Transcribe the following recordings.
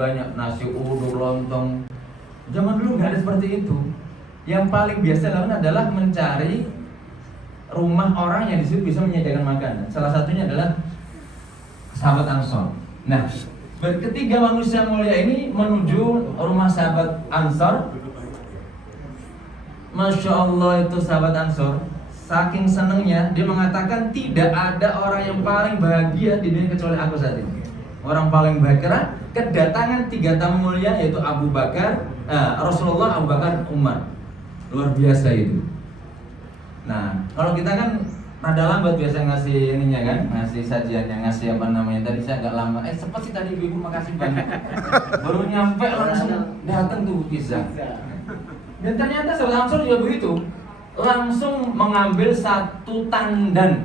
banyak nasi uduk, lontong. Zaman dulu nggak ada seperti itu. Yang paling biasa dilakukan adalah mencari rumah orang yang di situ bisa menyediakan makanan. Salah satunya adalah sahabat Ansor. Nah, ketiga manusia mulia ini menuju rumah sahabat Ansor. Masya Allah, itu sahabat Ansor saking senengnya dia mengatakan tidak ada orang yang paling bahagia di dunia kecuali aku saat ini. Orang paling bahagia karena kedatangan tiga tamu mulia yaitu Abu Bakar, Rasulullah, Abu Bakar, Umar. Luar biasa itu. Nah, kalau kita kan rada lambat biasa ngasih ininya kan, ngasih sajiannya, ngasih apa namanya. Tadi saya agak lambat. Cepat sih tadi ibu, makasih banyak. Baru nyampe langsung datang tuh pizza. Dan ternyata sahabat Ansor juga begitu. Langsung mengambil satu tandan.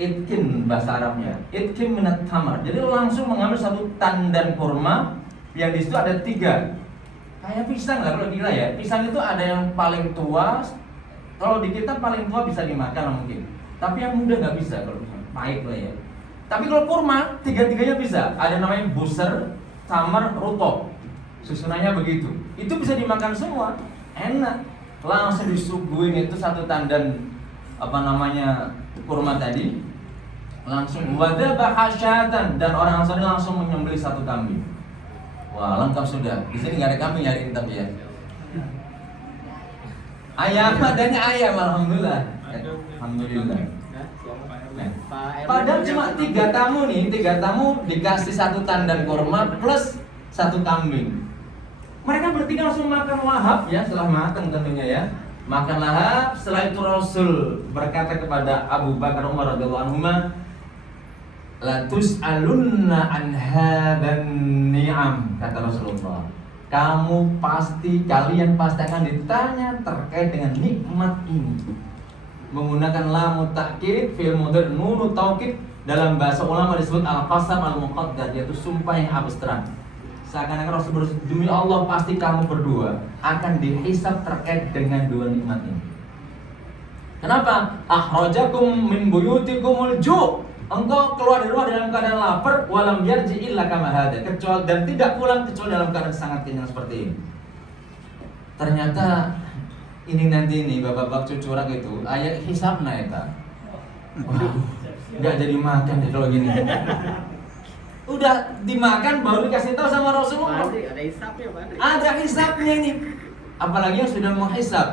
Itkin bahasa Arabnya. Itkin minat tamar. Jadi langsung mengambil satu tandan kurma yang di situ ada 3. Kayak pisang lah kalau gila ya. Pisang itu ada yang paling tua. Kalau di kita paling tua bisa dimakan lah mungkin. Tapi yang muda nggak bisa kalau pahit lah ya. Tapi kalau kurma 3-tiganya bisa. Ada namanya buser, tamar, ruto. Susunannya begitu. Itu bisa dimakan semua. Enak. Langsung disuguhin itu satu tandan apa namanya kurma tadi. Langsung wadabah hasyatan dan orang Ansar langsung menyembelih satu kambing. Wah, lengkap sudah. Di sini nggak ada kambing hari ini tapi ya. Ayam, adanya ayam, alhamdulillah. Alhamdulillah. Nah, padahal cuma 3 tamu nih, 3 tamu dikasih satu tandan kurma plus satu kambing. Mereka bertiga langsung makan lahap ya, setelah makan tentunya ya. Makan lahap, setelah itu Rasul berkata kepada Abu Bakar Umar radhiyallahu anhuma, la tus'alunna an hadan ni'am, kata Rasulullah. Kalian pasti akan ditanya terkait dengan nikmat ini. Menggunakan lamu ta'kid, fil mudhari nunu taukid, dalam bahasa ulama disebut al-qasam al-muqaddar, yaitu sumpah yang abstrak. Seakan-akan Rasul berkata, demi Allah pasti kamu berdua akan dihisab terkait dengan 2 nikmat ini. Kenapa? Akhrajakum min buyutikumul ju'. Engkau keluar dari rumah dalam keadaan lapar, walam yarji illa kama hada, kecuali dan tidak pulang kecuali dalam keadaan sangat kenyang seperti ini. Ternyata ini nanti nih bapak-bapak cucurak itu ayat hisabna eta. Wah, nggak jadi makan deh kalau gini. Udah dimakan baru dikasih tahu sama Rasulullah. Ada hisabnya, Pak. Ada hisabnya ini. Apalagi yang sudah menghisab.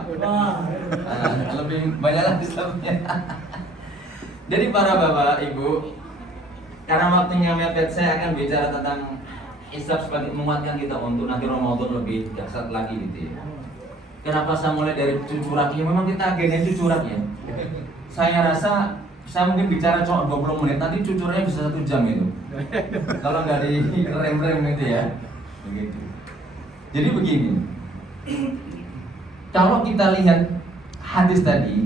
Lebih banyak lagi hisabnya. Jadi para bapak ibu, karena waktunya mepet, saya akan bicara tentang hisab sebagai menguatkan kita untuk nanti Ramadan lebih dahsyat lagi gitu ya. Kenapa saya mulai dari cucurak? Ya memang kita agennya cucurak ya. Saya rasa saya mungkin bicara cuma 20 menit, nanti cucurnya bisa 1 jam itu. Kalau nggak di rem-rem gitu ya. Begitu. Jadi begini. Kalau kita lihat hadis tadi,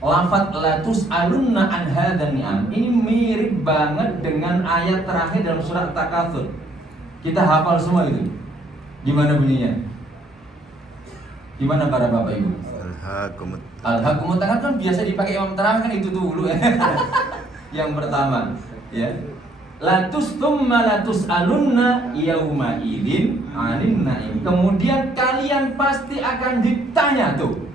lafaz la tus'alunna an hadzal ni'am, ini mirip banget dengan ayat terakhir dalam surat Takatsur. Kita hafal semua itu. Gimana bunyinya? Gimana para bapak ibu? Al-Hakumut kan biasa dipakai imam tarawih kan itu dulu ya. Yang pertama, ya. La tus'alunna yauma idzin 'anin na'im. Kemudian kalian pasti akan ditanya tuh.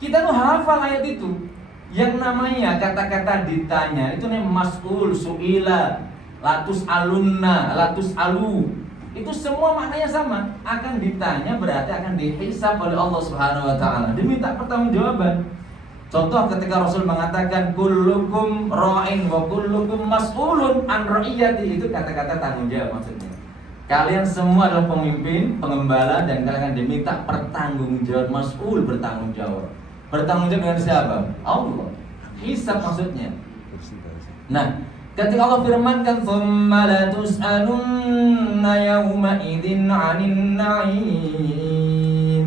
Kita tuh hafal ayat itu. Yang namanya kata-kata ditanya itu namanya mas'ul, su'ila, latus alunna, latus alu. Itu semua maknanya sama. Akan ditanya berarti akan dihisab oleh Allah Subhanahu wa taala. Diminta pertanggungjawaban. Contoh ketika Rasul mengatakan kullukum ra'in wa kullukum mas'ulun an ra'iyati, itu kata-kata tanggung jawab maksudnya. Kalian semua adalah pemimpin, pengembala, dan kalian akan diminta pertanggungjawab, mas'ul, bertanggung jawab. Bertanggung jawab dengan siapa? Allah. Hisab maksudnya. Nah, ketika Allah firmankan tsumma la tus'alunna yauma idzin 'anin na'im,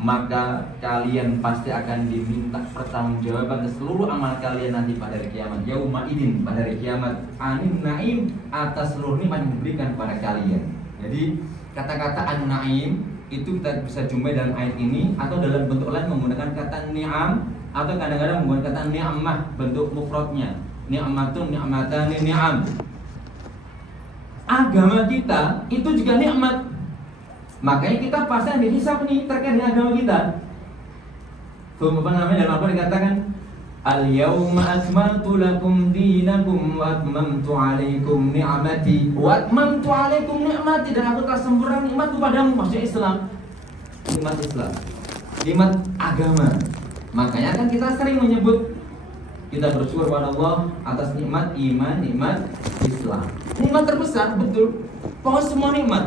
maka kalian pasti akan diminta pertanggungjawaban atas seluruh amal kalian nanti pada hari kiamat. Yauma idzin, pada hari kiamat, 'anin na'im, atas seluruh nikmat yang diberikan kepada kalian. Jadi kata-kata an-na'im itu kita bisa jumpai dalam ayat ini atau dalam bentuk lain menggunakan kata ni'am atau kadang-kadang menggunakan kata ni'amah bentuk mufradnya. Ni'matun, ni'matani, ni'am. agama kita itu juga nikmat. Makanya kita pasti dihisab nih terkait dengan agama kita. Tuh apa namanya dalam Al-Quran dikatakan Al-yawma akmaltu lakum dinakum wa atmamtu alaikum ni'mati wa atmamtu alaikum ni'mati, dan aku telah sempurnakan nikmatku padamu. Maksudnya Islam, nikmat Islam, nikmat agama. Makanya kan kita sering menyebut, kita bersyukur kepada Allah atas nikmat iman, nikmat Islam. Nikmat terbesar, betul. Pokoknya semua nikmat.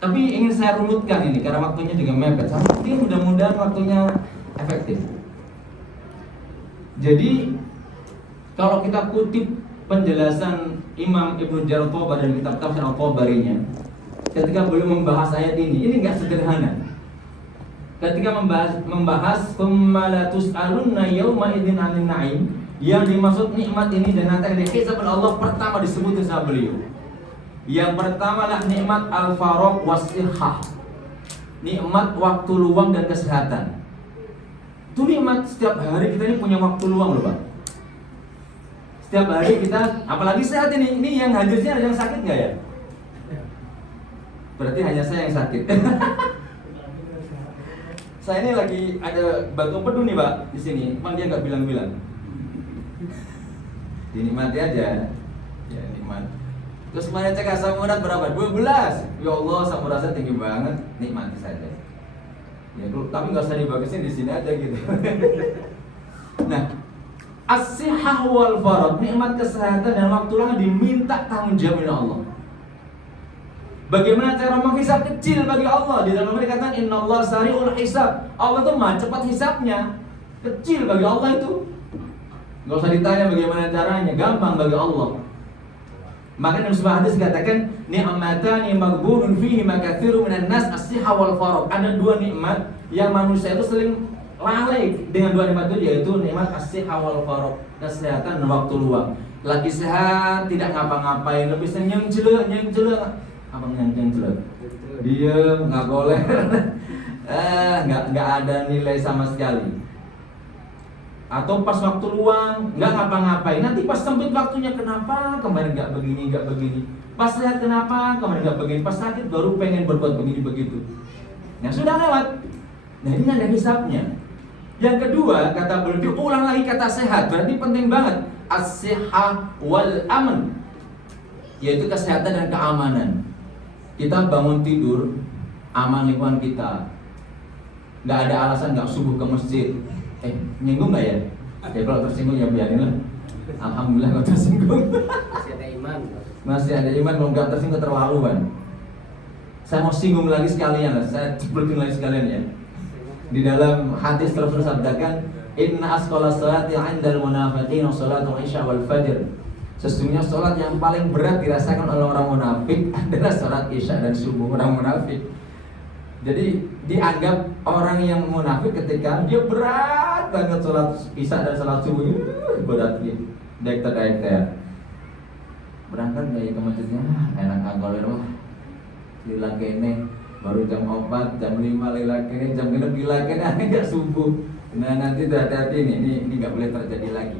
Tapi ingin saya runutkan ini karena waktunya juga mepet. Tapi mudah-mudahan waktunya efektif. Jadi kalau kita kutip penjelasan Imam Ibnu Jarir Tabari dalam kitab Tafsir Al-Tabarinya, ketika beliau membahas ayat ini nggak sederhana. Ketika membahas tsumma la tus'alunna yauma idzin 'anil na'im, yang dimaksud nikmat ini dan nanti dihisab oleh Allah, pertama disebut sama beliau. Yang pertama adalah nikmat al-faragh was-sihhah. Nikmat waktu luang dan kesehatan. Itu nikmat, setiap hari kita ini punya waktu luang loh Pak. Setiap hari kita, apalagi sehat ini yang hadirnya ada yang sakit nggak ya? Berarti hanya saya yang sakit. Saya ini lagi ada batu empedu nih Pak di sini, emang dia nggak bilang-bilang. Dinikmati aja, ya nikmat. Terus kemarin cek asam urat berapa? 12. Ya Allah, asam urat saya tinggi banget, nikmati saja. Ya, tapi nggak usah dibagusin di sini aja gitu. Nah, as-sihhah wal faragh, nikmat kesehatan dan waktu luang diminta tanggung jawab oleh Allah. Bagaimana cara menghisab? Kecil bagi Allah. Di dalam Al-Quran dikatakan innallaha sari'ul hisab. Allah tuh mah cepat hisabnya. Kecil bagi Allah itu. Nggak usah ditanya bagaimana caranya, gampang bagi Allah. Maka dalam sebuah hadis dikatakan ni'matani maghbunun fihi ma katsirun minan nas as-sihha wal faragh. Ada dua nikmat yang manusia itu sering lalai dengan dua nikmat itu, yaitu nikmat as-sihha wal faragh, kesehatan dan waktu luang. Lagi sehat tidak ngapa-ngapain, lebih senang nyeng-jelek. Apa nyeng-jelek? Dia enggak boleh. Enggak ada nilai sama sekali. Atau pas waktu luang nggak ngapa-ngapain, nanti pas sempit waktunya, kenapa kemarin nggak begini, pas sehat kenapa kemarin nggak begini, pas sakit baru pengen berbuat begini begitu. Nah sudah lewat. Nah ini ada hisabnya. Yang kedua, kata beliau, ulang lagi kata sehat, berarti penting banget. As-sihhah wal aman, yaitu kesehatan dan keamanan. Kita bangun tidur aman lingkungan kita, nggak ada alasan nggak subuh ke masjid. Nyinggung nggak ya? Ya kalau tersinggung ya biarin lah. Alhamdulillah kalau tersinggung. Masih ada iman. Masih ada iman, kalau nggak tersinggung keterlaluan. Saya mau singgung lagi sekalian lah, saya jeblokin lagi sekalian ya. Di dalam hadis Rasul sabdakan, inna asqalas salati 'indal munafiqin salatul isya wal fajr. Sesungguhnya salat yang paling berat dirasakan oleh orang munafik adalah salat isya dan subuh. Orang munafik. Jadi dianggap orang yang munafik ketika dia berat banget sholat isya dan sholat subuh, berat gitu, dekter. Berangkat dari ke masjidnya, enak agak loh, lila kene, baru jam 4, jam 5 lila kene, jam 6 lila kene, akhirnya subuh. Nah nanti hati-hati ini nggak boleh terjadi lagi.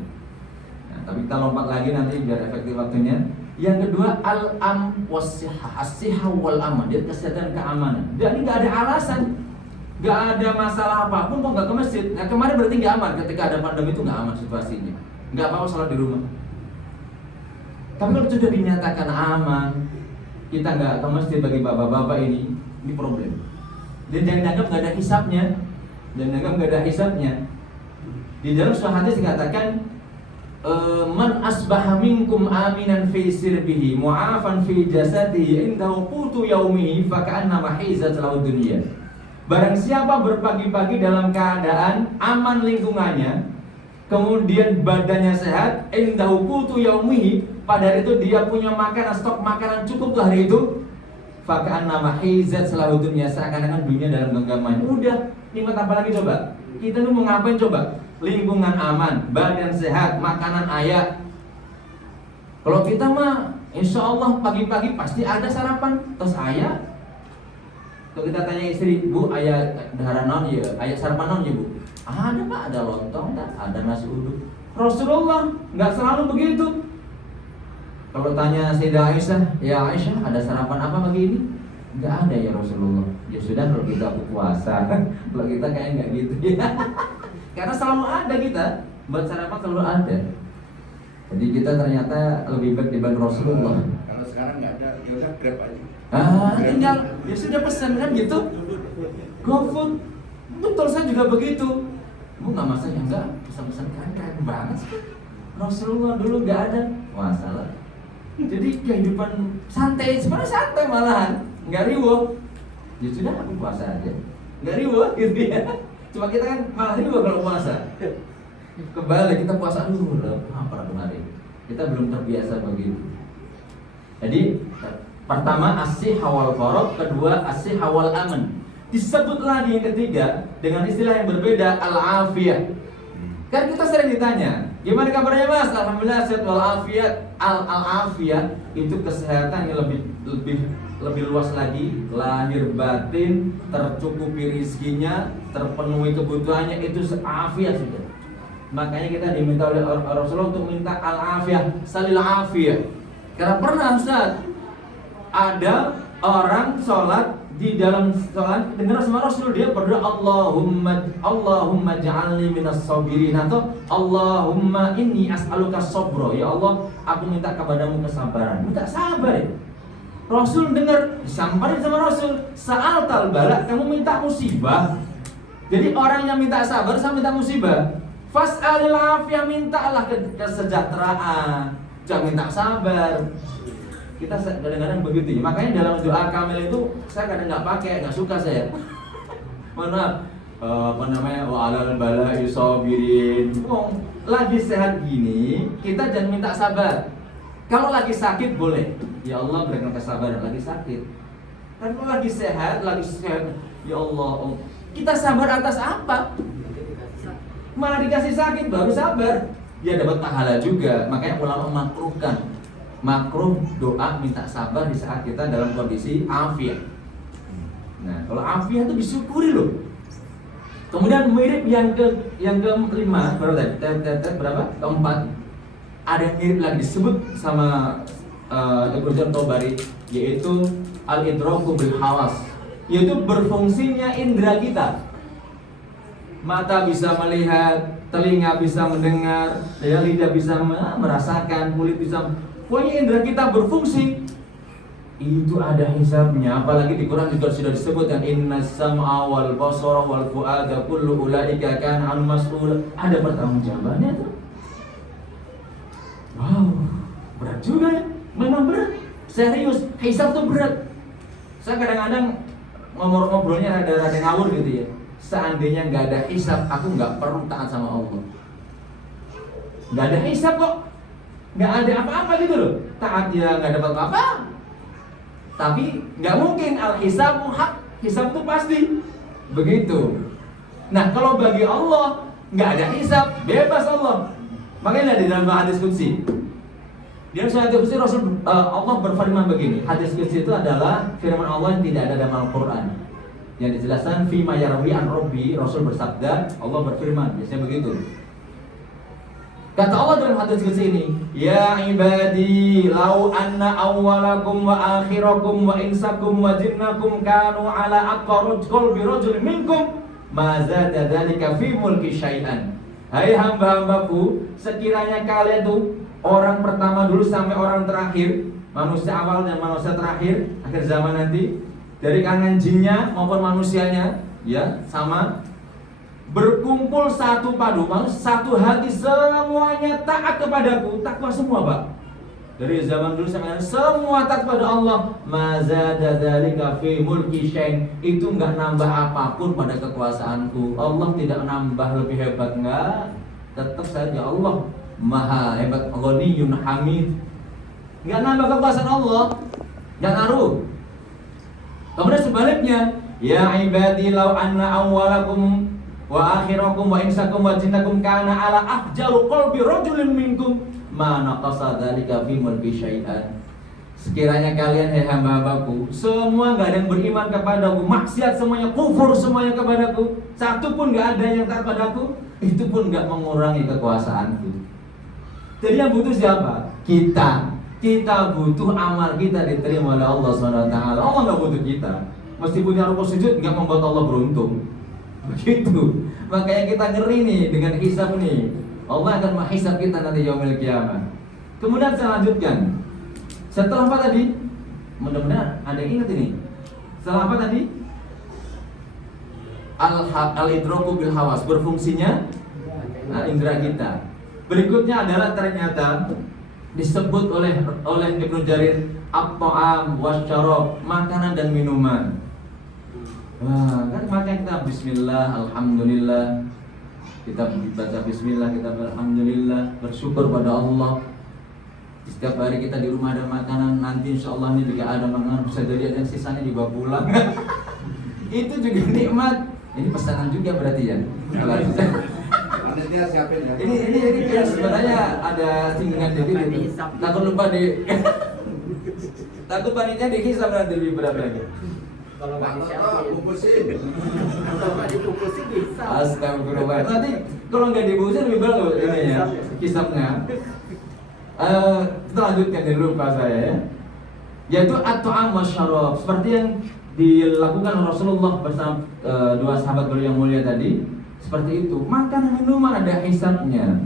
Nah, tapi kita lompat lagi nanti biar efektif waktunya. Yang kedua al-am was-sihhah, as-sihhah wal aman, dia kesehatan keamanan. Dan ini nggak ada alasan, nggak ada masalah apapun kok nggak ke masjid. Nah kemarin berarti nggak aman, ketika ada pandemi itu nggak aman situasinya, nggak apa-apa sholat di rumah. Tapi kalau sudah dinyatakan aman, kita nggak ke masjid, bagi bapak-bapak ini problem. Dan jangan dianggap nggak ada hisabnya, Di dalam sebuah hadis dikatakan man asbaha minkum aminan fi sirbihi mu'afan fi jasadihi indahu qutu yaumihi faka'annama hizat lahu dunya. Barang siapa berpagi-pagi dalam keadaan aman lingkungannya, kemudian badannya sehat, indahu qutu yaumihi, pada hari itu dia punya makanan, stok makanan cukup tuh hari itu, faka'annama hizat lahu dunya, seakan-akan dunia dalam genggaman. Udah, nikmat apa lagi coba? Kita mau ngapain coba? Lingkungan aman, badan sehat, makanan ayat. Kalau kita mah insya Allah pagi-pagi pasti ada sarapan, terus ayat. Kalau kita tanya istri, Bu, ayat dahara non ya, ayat sarapan non ya Bu? Ada Pak, ada lontong, ada nasi uduk. Rasulullah nggak selalu begitu. Kalau tanya Sayyidah Aisyah, ya Aisyah ada sarapan apa pagi ini? Enggak ada ya Rasulullah. Ya sudah kalau kita puasa. Kalau kita kayak enggak gitu ya. Karena selalu ada kita buat sarapan selalu ada. Jadi kita ternyata lebih baik dibanding Rasulullah. Kalau sekarang nggak ada, ya udah Grab aja. Tinggal ya sudah pesan kan gitu. GoFood. Betul, saya juga begitu. Bu nggak masak ya enggak, pesan-pesan keren banget sih. Rasulullah dulu nggak ada. Wah salah. Jadi kehidupan santai, sebenarnya santai malahan, nggak riuh. Ya sudah aku puasa aja, nggak riuh gitu ya. Cuma kita kan malah riuh kalau puasa. Kembali kita puasa dulu, apa kemarin? Kita belum terbiasa begitu. Jadi pertama asih hawal korok, kedua asih hawal aman. Disebut lagi yang ketiga dengan istilah yang berbeda, al-afiyah. Kan kita sering ditanya, gimana kabarnya Mas? Alhamdulillah sehat walafiat. Al-afiyah itu kesehatan yang lebih luas lagi, lahir batin, tercukupi rizkinya, terpenuhi kebutuhannya, itu afiat sudah. Makanya kita diminta oleh Rasulullah untuk minta al-afiyah, salil afiyah. Karena pernah Ustaz, ada orang sholat, di dalam sholat dengar sama Rasul, dia berdoa Allahumma ja'alni minas sabirin, atau Allahumma inni as'aluka sabra, ya Allah aku minta kepadamu kesabaran. Minta sabar ya. Rasul dengar, disamperin sama Rasul, sa'al bala, kamu minta musibah. Jadi orang yang minta sabar sama minta musibah. Fas'alil afiyah, mintalah kesejahteraan, jangan minta sabar. Kita kadang-kadang begitu. Makanya dalam doa kamil itu saya kadang nggak pakai, nggak suka saya. Mohon maaf. Apa namanya? Wa alal bala'i sabirin. Lagi sehat gini, kita jangan minta sabar. Kalau lagi sakit boleh. Ya Allah berikan kesabaran, lagi sakit. Tapi kalau lagi sehat, ya Allah, kita sabar atas apa? Malah dikasih sakit baru sabar. Dia dapat pahala juga. Makanya ulama makruh doa minta sabar di saat kita dalam kondisi afiat. Nah, kalau afiat itu disyukuri loh. Kemudian mirip yang kelima, berapa? Keempat. Ada yang mirip lagi disebut sama Ibnu Tabari, yaitu al-idraku bil hawas, yaitu berfungsinya indera kita. Mata bisa melihat, telinga bisa mendengar, lidah bisa merasakan, kulit bisa. Pokoknya indera kita berfungsi. Itu ada hisabnya. Apalagi di Quran juga sudah disebut yang innas sam'a wal basara wal fu'ada kullu ulaika kana an mas'ul. Ada pertanggungjawabannya tuh. Wow, berat juga ya. Memang berat. Serius, hisab tuh berat. Saya kadang-kadang ngobrolnya rada ngawur gitu ya. Seandainya nggak ada hisab, aku nggak perlu taat sama Allah. Nggak ada hisab kok, nggak ada apa-apa gitu loh. Taat ya nggak dapat apa-apa. Tapi nggak mungkin al-hisabu hak, hisab itu pasti begitu. Nah kalau bagi Allah nggak ada hisab, bebas Allah. Makanya di dalam hadis qudsi, di dalam hadis qudsi Allah berfirman begini. Hadis qudsi itu adalah firman Allah yang tidak ada dalam Al-Quran. Yang dijelaskan fi ma yarwi an rabbi, Rasul bersabda, Allah berfirman, biasanya begitu. Kata Allah dalam hadis qudsi ini, ya ibadi lau anna awwalakum wa akhirakum wa insakum wa jinnakum kanu ala aqraj qalbi rajul minkum ma zada dzalika fi mulki syai'an. Hai hamba-hambaku, sekiranya kalian tuh orang pertama dulu sampai orang terakhir, manusia awal dan manusia terakhir akhir zaman nanti, dari kalangan jinnya maupun manusianya, ya sama, berkumpul satu padu, satu hati, semuanya taat kepadaku, takwa semua Pak. Dari zaman dulu sampai semua taat kepada Allah. Mazada dzalika fi mulki syai'in, itu enggak nambah apapun pada kekuasaanku. Allah tidak nambah lebih hebat, enggak. Tetap saja Allah Maha hebat, Ghaniyyun Hamid. Enggak nambah kekuasaan Allah, enggak ngaruh. Kemudian sebaliknya, ya ibadi law anna awwalakum wa akhirakum wa insakum wa jinnakum kana ala afjaru qalbi rajulin minkum ma naqasa dzalika fi mulki syai'an. Sekiranya kalian hai hamba-hambaku, semua enggak ada yang beriman kepadaku, maksiat semuanya, kufur semuanya kepadaku, satu pun enggak ada yang taat padaku, itu pun enggak mengurangi kekuasaanku. Jadi yang butuh siapa? Kita Kita butuh amal kita diterima oleh Allah SWT. Allah nggak butuh kita. Mesti punya rukuk sujud nggak membuat Allah beruntung. Begitu. Makanya kita ngeri nih dengan hisab nih. Allah akan menghisab kita nanti yaumil qiyamah. Kemudian saya lanjutkan. Setelah apa tadi? Mudah-mudahan ada yang ingat ini. Setelah apa tadi? Al-idraku bil hawas, berfungsinya indera kita. Berikutnya adalah ternyata disebut oleh Ibnu Jarir at-ta'am wasyarab, makanan dan minuman. Wah, kan makanya kita bismillah, alhamdulillah. Kita baca bismillah, kita alhamdulillah, bersyukur pada Allah. Setiap hari kita di rumah ada makanan, nanti insya Allah ini jika ada makanan bisa jadi ada yang sisanya dibawa pulang. Itu juga nikmat. Ini pesanan juga berarti ya. Panitia siapin ya. Ini ya sebenarnya ada singgungan jadi takut lupa di takut panitia dihisab nanti lebih berat lagi. Kalau nggak disiapin, bungkusin. Kalau nggak dibungkusin bisa. Astagfirullah. Nanti kalau nggak dibungkusin lebih berat loh ini ya hisabnya. Kita lanjutkan dulu Pak saya ya. Yaitu at-ta'am wasyarab, seperti yang dilakukan Rasulullah bersama dua sahabat beliau yang mulia tadi. Seperti itu, makan minuman ada hisabnya.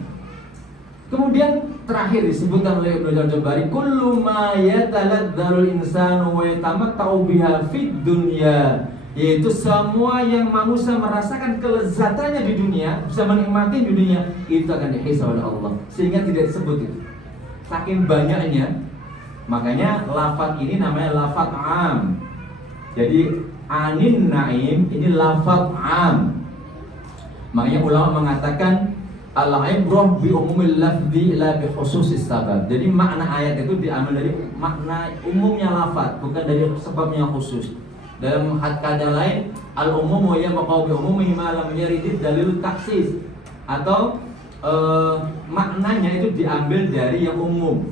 Kemudian terakhir disebutkan oleh Ibnu Jabari, kullu ma yataladzalul insanu wa yatamatta'u biha fid dunya, yaitu semua yang manusia merasakan kelezatannya di dunia, bisa menikmati di dunia, itu akan dihisab oleh Allah. Sehingga tidak disebut itu. Saking banyaknya, makanya lafaz ini namanya lafaz am. Jadi anin naim ini lafaz am. Makanya ulama mengatakan al-ibrah bi umumil lafzi la bi khususis sabab. Jadi makna ayat itu diambil dari makna umumnya lafaz, bukan dari sebabnya khusus. Dalam kata lain, al-umum ya maqau bi umumihi ma lam yarid dalil taksis, atau maknanya itu diambil dari yang umum,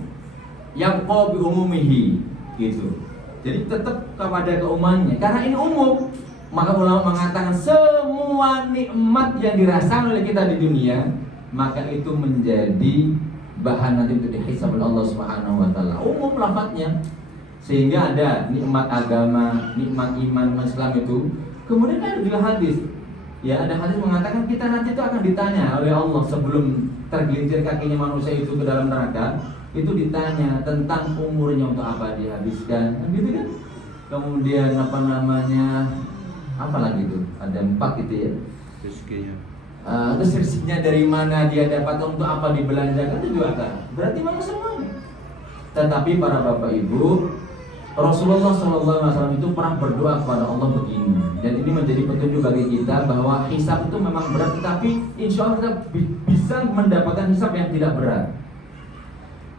yang maqau bi umumihi gitu. Jadi tetap kepada keumumannya karena ini umum. Maka ulama mengatakan semua nikmat yang dirasakan oleh kita di dunia, maka itu menjadi bahan nanti untuk dihisab oleh Allah Subhanahu wa taala. Umum lafadznya. Sehingga ada nikmat agama, nikmat iman, Islam itu. Kemudian ada juga hadis. Ya, ada hadis mengatakan kita nanti itu akan ditanya oleh Allah sebelum tergelincir kakinya manusia itu ke dalam neraka. Itu ditanya tentang umurnya untuk apa dihabiskan, gitu kan? Kemudian apa namanya? Apa lagi itu? Ada 4 gitu ya. Rezekinya. Terus rezekinya dari mana dia dapat, untuk apa dibelanjakan, itu juga kan. Berarti mana semuanya. Tetapi para bapak ibu, Rasulullah SAW itu pernah berdoa kepada Allah begini. Dan ini menjadi petunjuk bagi kita bahwa hisab itu memang berat, tetapi insya Allah kita bisa mendapatkan hisab yang tidak berat.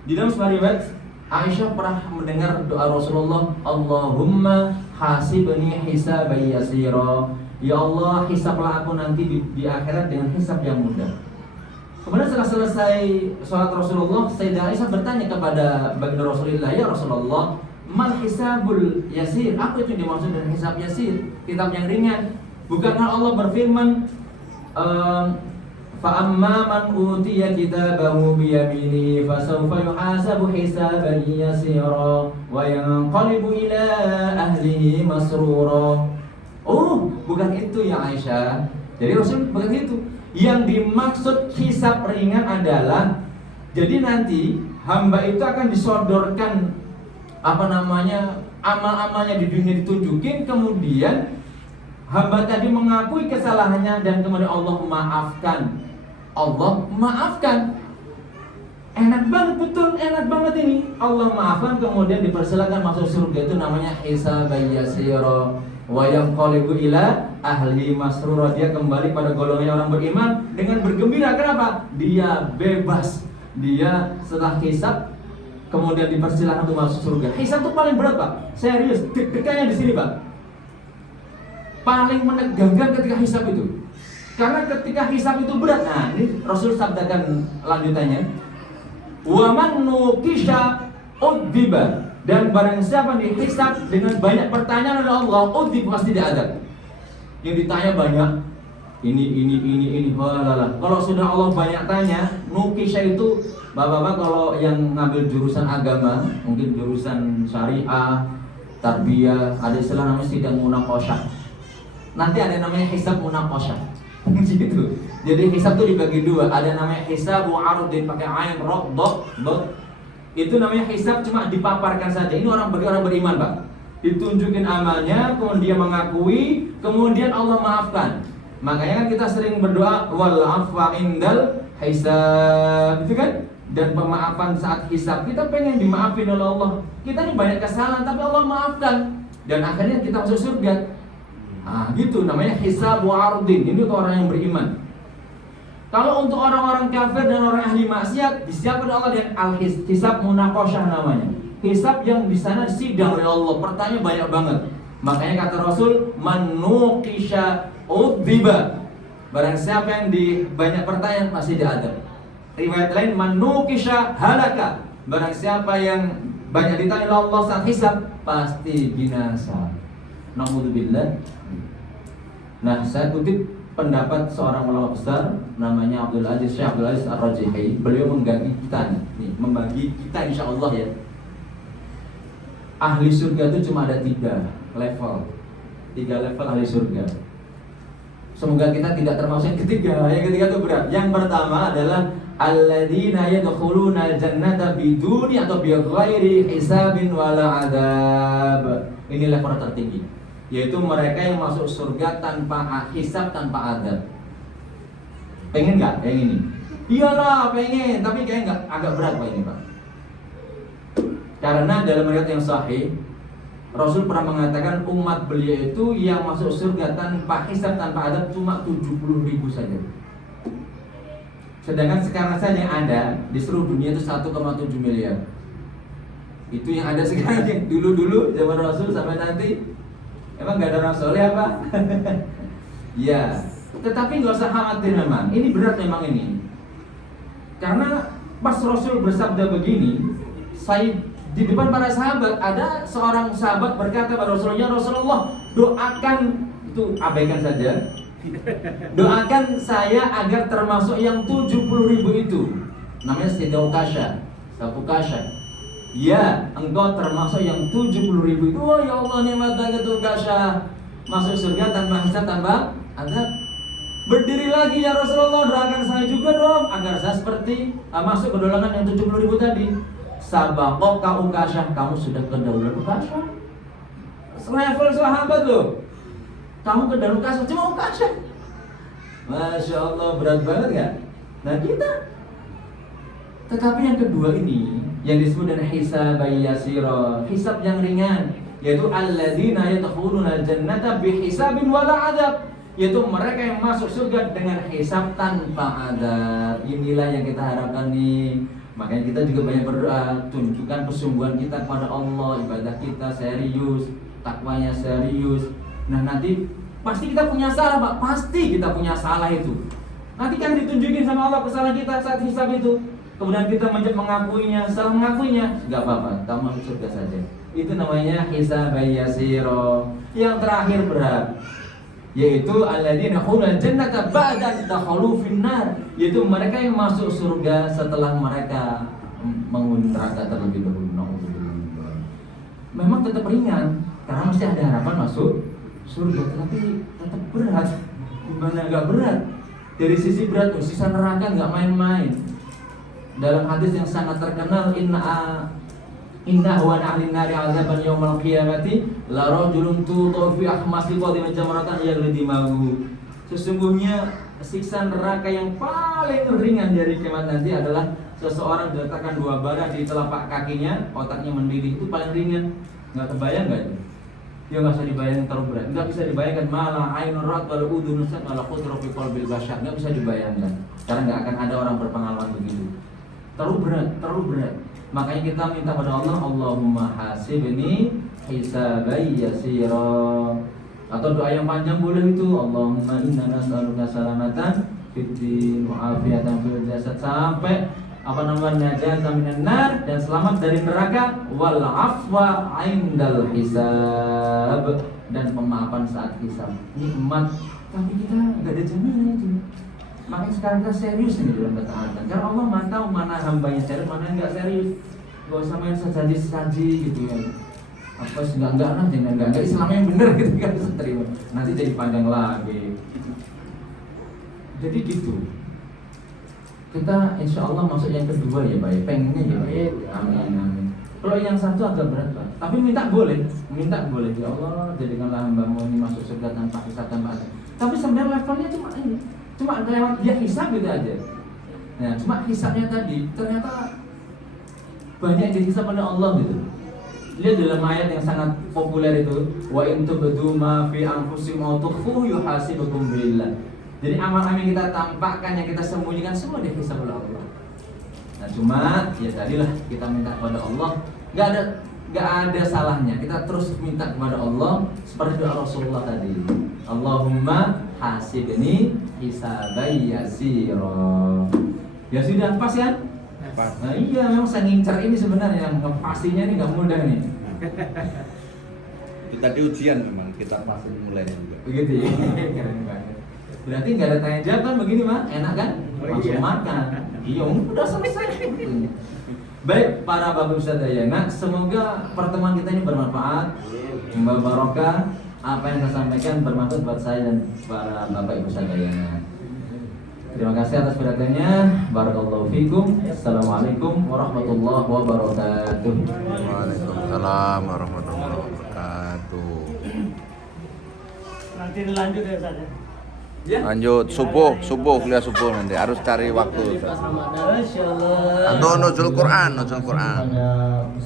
Di dalam sebuah riwayat, Aisyah pernah mendengar doa Rasulullah, Allahumma hasibni hisaban yasira. Ya Allah, hisablah aku nanti di akhirat dengan hisab yang mudah. Kemudian setelah selesai sholat Rasulullah, Sayyidah Aisyah bertanya kepada baginda Rasulullah, ya Rasulullah, mal hisabul yasir? Apa itu dimaksud dengan hisab yasir? Kitab yang ringan. Bukankah Allah berfirman, فَأَمَّا مَنْ أُوتِيَ كِتَابَهُ بِيَمِينِهِ فَسَوْفَ يُحَاسَبُ حِسَابًا يَسِيرًا وَيَنْقَلِبُ إِلَى أَهْلِهِ مَسْرُورًا. Oh, bukan itu ya Aisyah. Jadi Rasul bukan itu. Yang dimaksud hisab ringan adalah, jadi nanti hamba itu akan disodorkan amal-amalnya di dunia ditunjukin, kemudian hamba tadi mengakui kesalahannya dan kemudian Allah maafkan. Allah maafkan. Enak banget, betul, enak banget ini. Allah maafkan, kemudian dipersilakan masuk surga. Itu namanya hisaban yasira wa yanqalibu ila ahli masrura. Dia kembali pada golongan orang beriman dengan bergembira. Kenapa? Dia bebas. Dia setelah hisab kemudian dipersilakan untuk masuk surga. Hisab itu paling berat, Pak. Serius, deg-degannya di sini, Pak. Paling menegangkan ketika hisab itu. Karena ketika hisab itu berat. Nah, ini Rasul sabdakan lanjutannya. Wa man nuqisha udziba. Dan barang siapa dihisab dengan banyak pertanyaan oleh Allah, udzib pasti diadab. Yang ditanya banyak. ini. Walah. Kalau sudah Allah banyak tanya, nukisha itu bapak-bapak kalau yang ngambil jurusan agama, mungkin jurusan syariah, tarbiyah, ada istilah namanya sidang munaqasyah. Nanti ada namanya hisab munaqasyah. Gitu. Jadi hisab itu dibagi dua, ada namanya hisab mu'arudin pakai ain ra dot. Itu namanya hisab cuma dipaparkan saja. Ini orang beriman, Pak. Ditunjukin amalnya, kemudian mengakui, kemudian Allah maafkan. Makanya kan kita sering berdoa wal afwa indal hisab, itu kan? Dan pemaafan saat hisab, kita pengen dimaafin oleh Allah. Kita ini banyak kesalahan tapi Allah maafkan dan akhirnya kita masuk surga. Nah, gitu namanya hisab mu'arudin. Ini untuk orang yang beriman. Kalau untuk orang-orang kafir dan orang ahli maksiat, disiapkan Allah dengan al-hisab munaqasyah namanya. Hisab yang di sana disidang oleh Allah, pertanyaan banyak banget. Makanya kata Rasul, man nuqisha udziba. Barang siapa yang di banyak pertanyaan pasti diadab. Riwayat lain, man nuqisha halaka. Barang siapa yang banyak ditanya oleh Allah saat hisab pasti binasa. Naudzubillah. Nah, saya kutip pendapat seorang ulama besar namanya Syekh Abdul Aziz Ar-Rajihi. Beliau membagi kita nih, membagi kita insyaallah ya. Ahli surga itu cuma ada 3 level. 3 level ahli surga. Semoga kita tidak termasuk yang ketiga. Yang ketiga itu berat. Yang pertama adalah alladzina yadkhuluna al-jannata biduni atau bighairi hisabin wala adab. Ini level tertinggi, yaitu mereka yang masuk surga tanpa hisab, tanpa adab. Pengen nggak yang ini? Iyalah pengen, tapi kayaknya nggak, agak berat Pak ini Pak. Karena dalam riwayat yang sahih, Rasul pernah mengatakan umat beliau itu yang masuk surga tanpa hisab, tanpa adab cuma 70.000 saja. Sedangkan sekarang saja yang ada di seluruh dunia itu 1,7 miliar. Itu yang ada sekarang, yang dulu-dulu zaman Rasul sampai nanti. Emang gak ada Rasul ya Pak? Ya, tetapi gak usah khawatir memang. Ini berat memang ini. Karena pas Rasul bersabda begini, saya di depan para sahabat, ada seorang sahabat berkata pada Rasulullah, Rasulullah doakan, itu abaikan saja, doakan saya agar termasuk yang 70.000 itu. Namanya Satu Kasya. Ya, engkau termasuk yang 70.000 itu. Oh ya Allah, nikmat banget tuh Kasya, masuk surga tanpa hisab, tanpa adab. Berdiri lagi ya Rasulullah, doakan saya juga dong agar saya seperti masuk ke golongan yang 70.000 tadi. Sabaqaka Ukasya, kamu sudah ke dalam Ukasya. Selevel sahabat loh. Kamu ke dalam Ukasya, cuma Ukasya. Masya Allah, berat banget gak? Nah kita. Tetapi yang kedua ini, yang disebut dengan hisab yasira, hisab yang ringan, yaitu alladzina yadkhuluna al-jannata bihisabin wala adab, yaitu mereka yang masuk surga dengan hisab tanpa adab. Inilah yang kita harapkan nih. Makanya kita juga banyak berdoa, tunjukkan kesungguhan kita kepada Allah, ibadah kita serius, takwanya serius. Nah nanti pasti kita punya salah Pak, pasti kita punya salah itu. Nanti kan ditunjukin sama Allah kesalahan kita saat hisab itu. Kemudian kita mengakuinya, salah mengakuinya, nggak apa-apa, kamu masuk surga saja. Itu namanya hisab yasira. Yang terakhir berat, yaitu alladzina yadkhuluna jannata ba'da dakhulu finnar, yaitu mereka yang masuk surga setelah mereka menghuni neraka terlebih dahulu. Memang tetap ringan karena masih ada harapan masuk surga, tapi tetap berat. Gimana nggak berat? Dari sisi berat tuh, sisa neraka nggak main-main. Dalam hadis yang sangat terkenal, Inna huwa ahli nari azaban yaumal qiyamati la rajulun tutu fi ahmasi qadimin jamratan yaghli mahu. Sesungguhnya siksa neraka yang paling ringan dari kiamat nanti adalah seseorang diletakkan 2 bara di telapak kakinya, otaknya mendidih. Itu paling ringan. Enggak kebayang enggak itu? Ya enggak usah dibayangkan terlalu berat. Enggak bisa dibayangkan malah ainur rat wal udhun sat wal qudra fi qalbil bashar. Enggak bisa dibayangkan. Karena enggak akan ada orang berpengalaman begitu. Terlalu berat. Makanya kita minta pada Allah, Allahumma hasibni hisabai yasira. Atau doa yang panjang boleh itu, Allahumma inna nas'aluka salamatan fid din wa afiyatan fil jasad, sampai najatan minan nar, dan selamat dari neraka, wal afwa indal hisab, dan pemaafan saat hisab. Nikmat Tapi kita nggak ada jaminan itu. Makanya sekarang kita serius nih dalam ketaatan. Karena Allah mah tahu mana hambanya serius, mana yang nggak serius. Gak usah main saji gitu ya. Apa sih enggak lah, jangan enggak Islam yang benar gitu kan bisa terima. Nanti jadi panjang lagi. Jadi gitu. Kita insya Allah masuk yang kedua ya Pak. Pengennya ya Pak. Amin. Kalau yang satu agak berat Pak. Tapi minta boleh. Ya Allah jadikanlah hamba-Mu ini masuk surga tanpa hisab tanpa azab. Tapi sebenarnya levelnya cuma ini. Cuma lewat dia hisab gitu aja. Nah, cuma hisabnya tadi ternyata banyak dihisab oleh Allah gitu. Lihat dalam ayat yang sangat populer itu, wa in tubdu ma fi anfusikum aw tukhfuhu yuhasibukum billah. Jadi amal-amal yang kita tampakkan, yang kita sembunyikan semua dihisab oleh Allah. Nah, cuma ya tadilah kita minta kepada Allah, enggak ada salahnya. Kita terus minta kepada Allah seperti doa Rasulullah tadi. Allahumma hasibni hisabai yasira. Ya sudah pas ya? Nah iya, memang saya ngincar ini sebenarnya yang pastinya ini nggak mudah nih. Itu tadi ujian memang kita pasti mulai juga. Begitu ya, keren banget. Berarti nggak ada tanya jawab kan begini mah, enak kan? Langsung makan. Iya, udah selesai. Baik para bapak ustadz dayana, semoga pertemuan kita ini bermanfaat, membawa barokah. Apa yang saya sampaikan bermanfaat buat saya dan para bapak ibu ustadz dayana. Terima kasih atas perhatiannya. Barakallahu fikum. Assalamualaikum warahmatullahi wabarakatuh. Waalaikumsalam warahmatullahi wabarakatuh. Nanti dilanjut ya Ustaz ya. Lanjut subuh kuliah subuh nanti harus cari waktu. Ramadan insyaallah. Atau nuzul Quran.